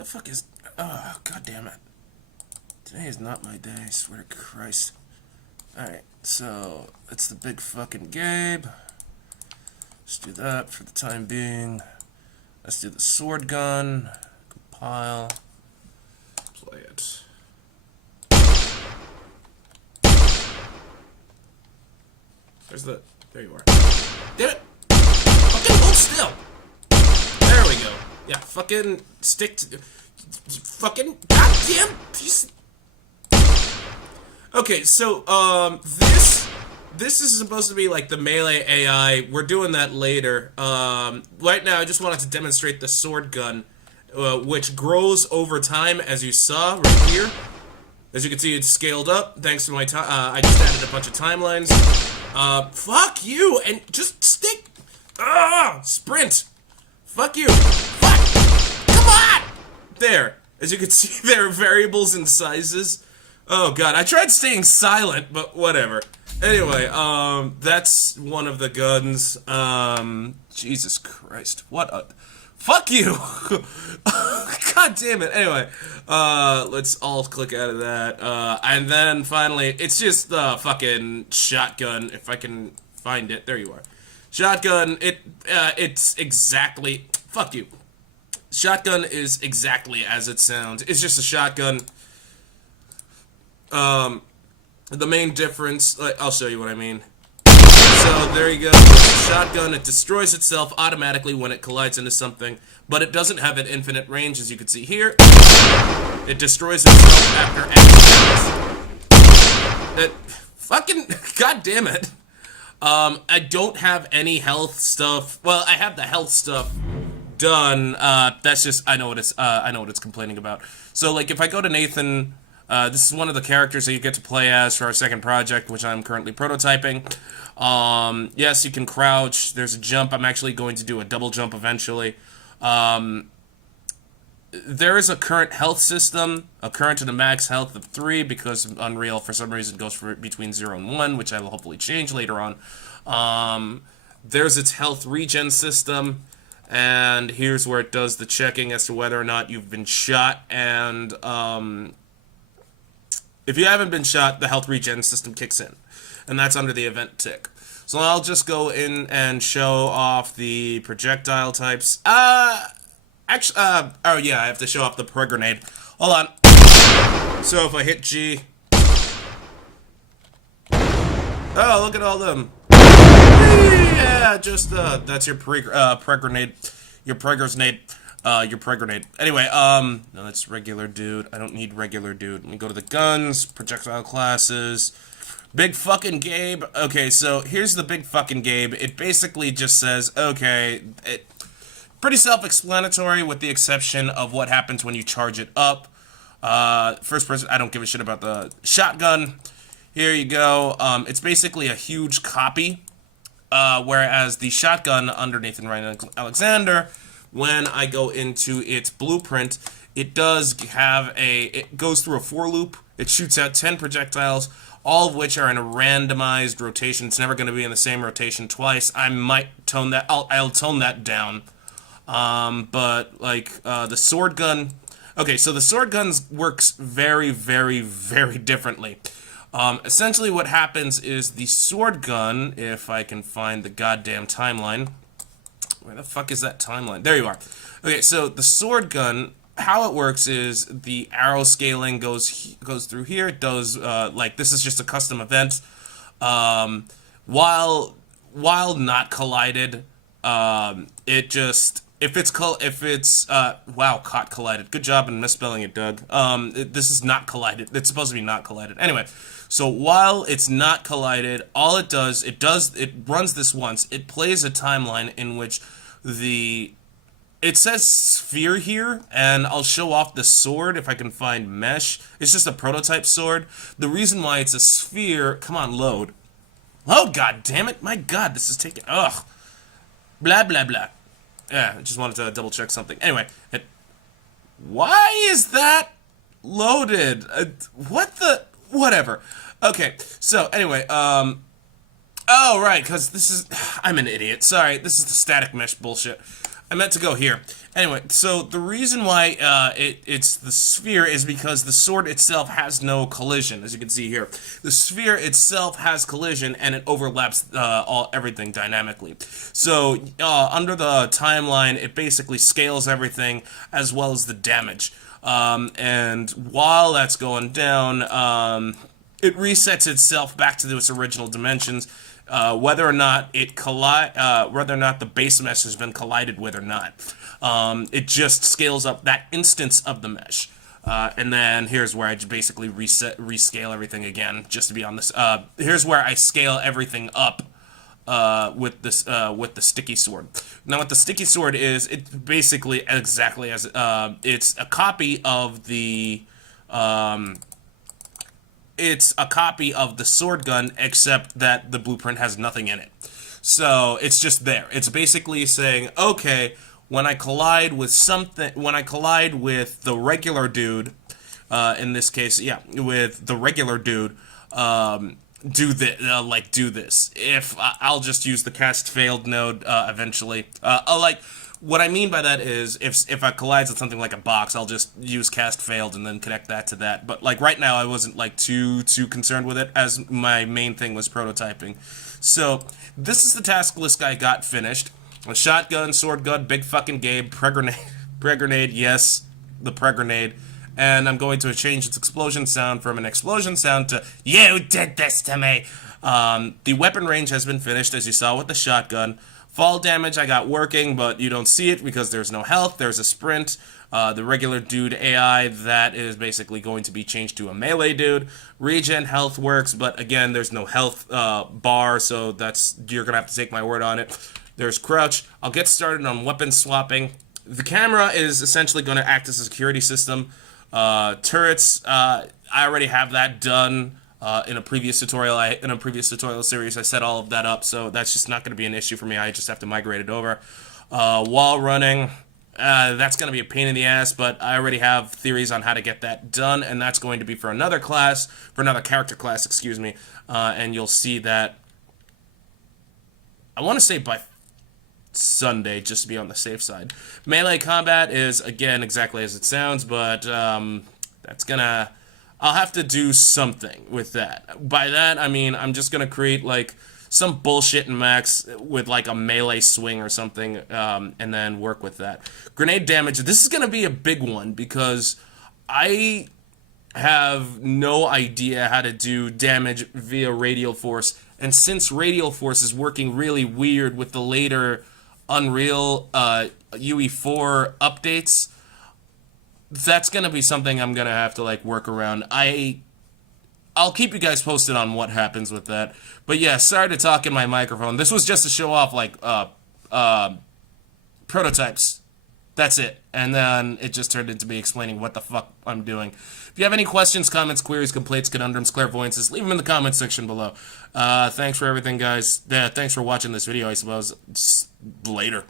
The fuck is... Oh, god damn it. Today is not my day, I swear to Christ. Alright, so it's the big fucking Gabe. Let's do that for the time being. Let's do the sword gun. Compile. Play it. There's the... There you are. Damn it! Fucking hold still! There we go. Yeah, fucking stick to... Fucking goddamn piece... Okay, so, this is supposed to be like the melee AI. We're doing that later. Right now, I just wanted to demonstrate the sword gun, which grows over time, as you saw right here. As you can see, it's scaled up, thanks to my time. I just added a bunch of timelines. Fuck you, and just stick. Sprint. Fuck you. Fuck. Come on. There. As you can see, there are variables and sizes. Oh god, I tried staying silent, but whatever. Anyway, that's one of the guns. Jesus Christ, what a... Fuck you! God damn it. Anyway, let's all click out of that. And then finally, it's just the fucking shotgun, if I can find it. There you are. Shotgun, it's exactly... Fuck you. Shotgun is exactly as it sounds. It's just a shotgun. The main difference, I'll show you what I mean. So, there you go. It's a shotgun, it destroys itself automatically when it collides into something, but it doesn't have an infinite range, as you can see here. It destroys itself after X. Fucking, god damn it. I don't have any health stuff. Well, I have the health stuff done. That's just, I know what it's complaining about. So, like, if I go to Nathan... this is one of the characters that you get to play as for our second project, which I'm currently prototyping. Yes, you can crouch. There's a jump. I'm actually going to do a double jump eventually. There is a current health system, a current and a max health of 3, because Unreal, for some reason, goes for between 0 and 1, which I will hopefully change later on. There's its health regen system, and here's where it does the checking as to whether or not you've been shot, and, if you haven't been shot, the health regen system kicks in, and that's under the event tick. So I'll just go in and show off the projectile types. Actually, oh yeah, I have to show off the Pregrenade. Hold on. So if I hit G. Oh, look at all them. Yeah, just, that's your Pregrenade. Your Pregrenade. Your Pregrenade. Anyway, no, that's regular dude. I don't need regular dude. Let me go to the guns, projectile classes, big fucking Gabe. Okay, so here's the big fucking Gabe. It basically just says, okay, pretty self-explanatory with the exception of what happens when you charge it up. First person, I don't give a shit about the shotgun. Here you go. It's basically a huge copy, whereas the shotgun under Nathan Ryan Alexander, when I go into its blueprint, it does have it goes through a for loop. It shoots out 10 projectiles, all of which are in a randomized rotation. It's never going to be in the same rotation twice. I might tone that, I'll tone that down. But, like, the sword gun, okay, so the sword gun works very, very, very differently. Essentially what happens is the sword gun, if I can find the goddamn timeline, where the fuck is that timeline? There you are. Okay, so the sword gun, how it works is the arrow scaling goes through here. It does, like, this is just a custom event. While not collided, it just, if it's, wow, caught collided. Good job in misspelling it, Doug. This is not collided. It's supposed to be not collided. Anyway, so while it's not collided, all it does, it runs this once. It plays a timeline in which it says sphere here, and I'll show off the sword if I can find mesh. It's just a prototype sword. The reason why it's a sphere, come on, load. Load, god damn it. My god, this is taking, ugh. Blah, blah, blah. Yeah, I just wanted to double check something. Anyway, why is that loaded? What the, whatever. Okay, so anyway, oh, right, because this is, I'm an idiot. Sorry, this is the static mesh bullshit. I meant to go here. Anyway, so the reason why it's the sphere is because the sword itself has no collision, as you can see here. The sphere itself has collision, and it overlaps everything dynamically. So under the timeline, it basically scales everything as well as the damage. And while that's going down, it resets itself back to its original dimensions. Whether or not whether or not the base mesh has been collided with or not. It just scales up that instance of the mesh. And then here's where I basically rescale everything again, just to be on this. Here's where I scale everything up with the sticky sword. Now, what the sticky sword is, it's basically exactly as it's a copy of the sword gun, except that the blueprint has nothing in it. So it's just there. It's basically saying, okay, when I collide with the regular dude, in this case, yeah, with the regular dude, do this. If I'll just use the cast failed node eventually. What I mean by that is if I collides with something like a box, I'll just use cast failed and then connect that to that. But like right now, I wasn't like too concerned with it, as my main thing was prototyping. So this is the task list I got finished. A shotgun, sword gun, big fucking game, Pregrenade, yes, the Pregrenade. And I'm going to change its explosion sound from an explosion sound to, "You did this to me!" The weapon range has been finished, as you saw with the shotgun. Fall damage I got working, but you don't see it because there's no health. There's a sprint. The regular dude AI, that is basically going to be changed to a melee dude. Regen health works, but again, there's no health bar, so you're going to have to take my word on it. There's crouch. I'll get started on weapon swapping. The camera is essentially going to act as a security system. Turrets, I already have that done. In a previous tutorial series, I set all of that up, so that's just not going to be an issue for me. I just have to migrate it over. Wall running, that's going to be a pain in the ass, but I already have theories on how to get that done, and that's going to be for another character class, excuse me, and you'll see that, I want to say by Sunday, just to be on the safe side. Melee combat is, again, exactly as it sounds, but that's gonna... I'll have to do something with that. By that, I mean, I'm just gonna create, like, some bullshit in max with, like, a melee swing or something, and then work with that. Grenade damage, this is gonna be a big one, because I have no idea how to do damage via radial force, and since radial force is working really weird with the later Unreal UE4 updates, that's gonna be something I'm gonna have to like work around. I'll keep you guys posted on what happens with that. But yeah, sorry to talk in my microphone. This was just to show off like prototypes. That's it. And then it just turned into me explaining what the fuck I'm doing. If you have any questions, comments, queries, complaints, conundrums, clairvoyances, leave them in the comments section below. Thanks for everything, guys. Yeah, thanks for watching this video, I suppose. Later.